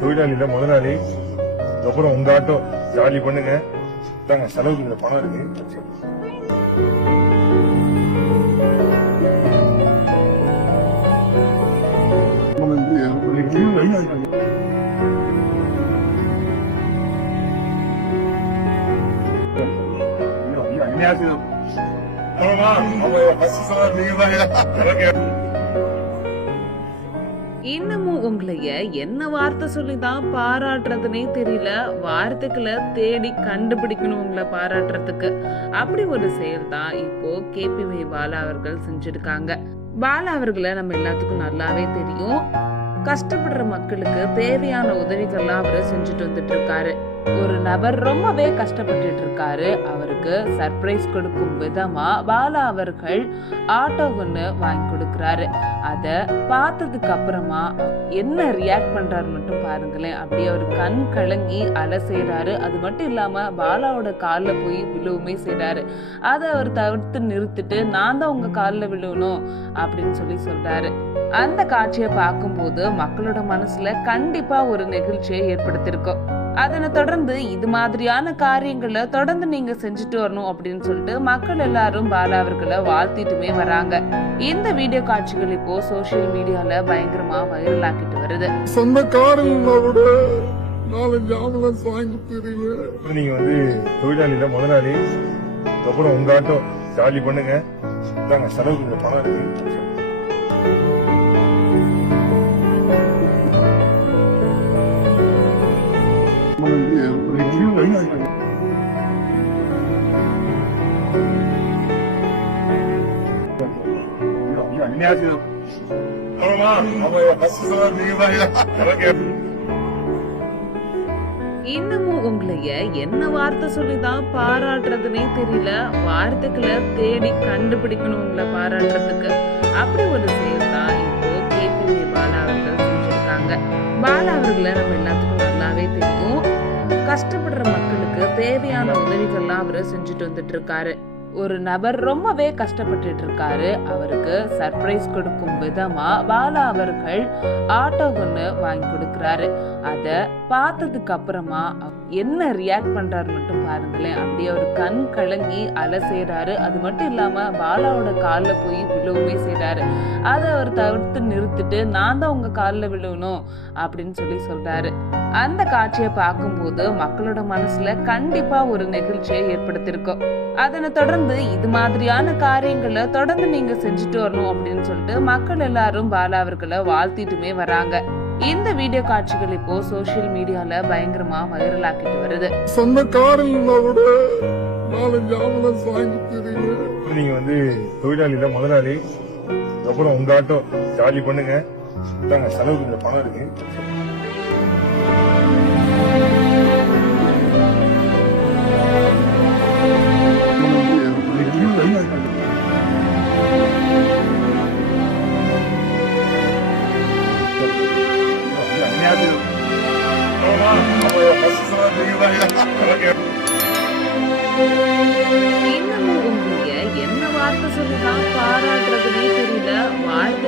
தொழிலாளியில முதலாளி அதுக்கப்புறம் உங்க ஆட்டோ ஜாலி பண்ணுங்க. தாங்க செலவுக்கு இந்த பணம் இருக்கு. அவங்க ஃபர்ஸ்ட் சொன்னார் நீங்க தான் இன்னமும் உங்களைய என்ன வார்த்தை சொல்லி தான் பாராட்டுறதுனே தெரியல. வார்த்தைகளை தேடி கண்டுபிடிக்கணும் உங்களை பாராட்டுறதுக்கு. அப்படி ஒரு செயல் தான் இப்போ கேபிவி பாலா அவர்கள் செஞ்சிருக்காங்க. பாலா அவர்களை நம்ம எல்லாத்துக்கும் நல்லாவே தெரியும். கஷ்டப்படுற மக்களுக்கு தேவையான உதவிகள்லாம் அவர் செஞ்சுட்டு வந்துட்டு இருக்காரு. ஒரு நபர் ரொம்பவே கஷ்டப்பட்டுட்டு இருக்காரு அவருக்கு சர்ப்ரைஸ் கொடுக்கும் விதமா பாலா அவர்கள் ஆட்டோ ஒன்று வாங்கி கொடுக்குறாரு. அதை பார்த்ததுக்கு அப்புறமா என்ன ரியாக்ட் பண்றாரு மட்டும் பாருங்களேன். அப்படியே அவர் கண் கலங்கி அலை செய்கிறாரு அது மட்டும் இல்லாம பாலாவோட காலில் போய் விழுவுமே செய்றாரு. அதை அவர் தவிர்த்து நிறுத்திட்டு நான் தான் உங்க காலில் விழுவணும் அப்படின்னு சொல்லி சொல்றாரு. அந்த காட்சியை பார்க்கும்போது மக்களோட மனசுல கண்டிப்பா ஒரு நெகிழ்ச்சியை ஏற்படுத்தியிருக்கும். அதனை தொடர்ந்து இது மாதிரியான காரியங்களை தொடர்ந்து நீங்க செஞ்சுட்டு வரணும் அப்படின்னு சொல்லிட்டு மக்கள் எல்லாரும் பாலா அவர்களை வாழ்த்திட்டுமே வராங்க. இந்த வீடியோ காட்சிகள் இப்போ சோஷியல் மீடியால பயங்கரமா வைரல் ஆக்கிட்டு வருது. சொந்த கார் இருந்தா கூட நாலஞ்சு ஆம்புலன்ஸ் வாங்கி அப்புறம் நீங்க வந்து தொழிலாளியில முதலாளி அதுக்கப்புறம் உங்க ஆட்டோ ஜாலி பண்ணுங்க. தாங்க செலவுக்கு பணம் இருக்கு. ஆமாமா அவங்க ஃபர்ஸ்ட் நீங்க தான் இன்னமும் உங்களைய என்ன வார்த்தை சொல்லி தான் பாராட்டுறதுனே தெரியல. வார்த்தைகளை தேடி கண்டுபிடிக்கணும் உங்களை பாராட்டுறதுக்கு. அப்படி ஒரு செயல் தான் இப்போ கேபிவி பாலா அவர்கள் செஞ்சிருக்காங்க. பாலா அவர்களை நம்ம எல்லாத்துக்கும் நல்லாவே தெரியும். கஷ்டப்படுற மக்களுக்கு தேவையான உதவிகள்லாம் அவர் செஞ்சுட்டு வந்துட்டு இருக்காரு. ஒரு நபர் ரொம்பவே கஷ்டப்பட்டுட்டு இருக்காரு அவருக்கு சர்ப்ரைஸ் கொடுக்கும் விதமா பாலா அவர்கள் ஆட்டோ ஒன்று வாங்கி கொடுக்கறாரு. அத பார்த்ததுக்கு அப்புறமா என்ன ரியாக்ட் பண்றாரு மட்டும் பாருங்களேன். அப்படியே அவர் கண் கலங்கி அலை செய்றாரு அது மட்டும் இல்லாம பாலாவோட காலில் போய் விழுவுமே செய்யறாரு அதை அவர் தவிர்த்து நிறுத்திட்டு நான் தான் உங்க காலில் விழுவணும் அப்படின்னு சொல்லி சொல்றாரு. அந்த காட்சியை பார்க்கும்போது மக்களோட மனசுல கண்டிப்பா ஒரு நெகிழ்ச்சியை ஏற்படுத்தியிருக்கும். அதனை தொடர்ந்து இது மாதிரியான காரியங்களை தொடர்ந்து நீங்க செஞ்சுட்டு வரணும் அப்படின்னு சொல்லிட்டு மக்கள் எல்லாரும் பாலா அவர்களை வாழ்த்திட்டுமே வராங்க. இந்த வீடியோ காட்சிகள் இப்போ சோஷியல் மீடியால பயங்கரமா வைரல் ஆக்கிட்டு வருது. சொந்த கார் இருந்தா கூட நாலஞ்சு ஆம்புலன்ஸ் வாங்கி கொடுத்துறீங்க அப்புறம் நீங்க வந்து தொழிலாளியில முதலாளி அதுக்கப்புறம் உங்க ஆட்டோ ஜாலி பண்ணுங்க. செலவுக்கு இந்த பணம் இருக்கு. இன்னமும் உங்களுடைய என்ன வார்த்தை சொல்லிதான் பாராட்டுறதுனே தெரியல. வாழ்க்கை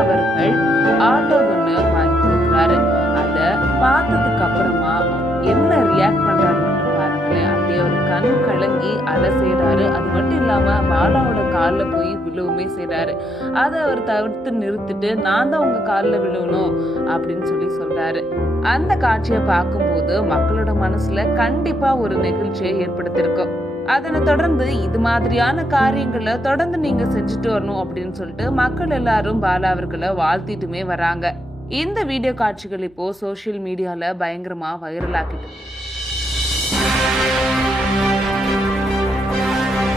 அவர்கள் ஆட்டோ ஒன்று வாங்கி கொடுக்குறாரு அதை பார்த்ததுக்கு அப்புறமா என்ன ரியாக்ட் பண்றாரு பாருங்களேன். அப்படியே ஒரு கண் கலங்கி அதை செய்கிறாரு அது மட்டும் இல்லாமல் பாலாவோட காலில் போய் விழுவுமே செய்கிறாரு அதை அவர் தவிர்த்து நிறுத்திட்டு நான் தான் உங்கள் கால்ல விழுவணும் அப்படின்னு சொல்லி சொல்கிறாரு அந்த காட்சியை பார்க்கும்போது மக்களோட மனசில் கண்டிப்பாக ஒரு நெகிழ்ச்சியை ஏற்படுத்தியிருக்கும். அதனை தொடர்ந்து இது மாதிரியான காரியங்களை தொடர்ந்து நீங்க செஞ்சுட்டு வரணும் அப்படின்னு சொல்லிட்டு மக்கள் எல்லாரும் பாலா அவர்களை வாழ்த்திட்டுமே வராங்க. இந்த வீடியோ காட்சிகள் இப்போ சோசியல் மீடியால பயங்கரமா வைரல் ஆக்கிட்டு.